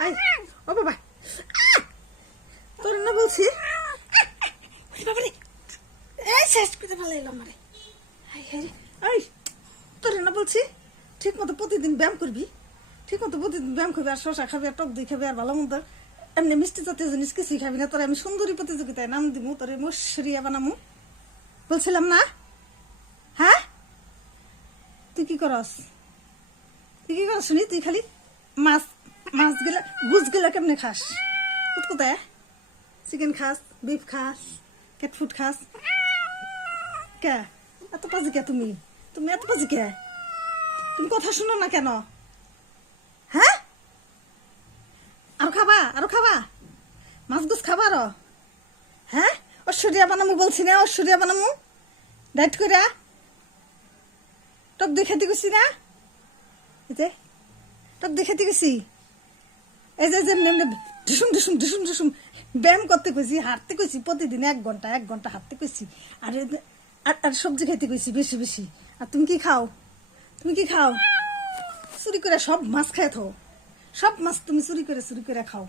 I O বাবা তোর না বলছি বাবারে এই শেষ করে ভালো এলাম মারে এই তোর না বলছি ঠিক মতো প্রতিদিন ব্যায়াম করবি ঠিক মতো প্রতিদিন ব্যায়াম করবি আর শশা খাবি আর টক দই খাবি আর ভালো মন্দ এমনি মিষ্টি জাতীয় জিনিস কিছুই খাবি না তোর আমি সুন্দরী প্রতিযোগিতায় নাম দিব তোর মশরিয়া বানামু বলছিলাম না হ্যাঁ তুই কি করস শুনি তুই খালি মাছ গেলা গুজ গেলা কেমনে খাস কোথায় চিকেন খাস বিফ খাস ক্যাট ফুড খাস কে এত পাজি কে তুমি এত পাজি কে তুমি কথা শুনো না কেন হ্যাঁ আরো খাবা মাছ গুছ খাবা আরো হ্যাঁ ঐশ্বরিয়া বানামু বলছি না ঐশ্বরিয়া বানামু ডাইট কইরা টক দই খেতে গেছি না এই যে টক দই খেতে গেছি এই যে ঢুসুম ব্যায়াম করতে কইছি হাঁটতে কইছি প্রতিদিন 1 ঘন্টা হাঁটতে কইছি আর সবজি খেতে কইছি বেশি বেশি আর তুমি কি খাও চুরি করে সব মাছ খায় থাও সব মাছ তুমি চুরি করে খাও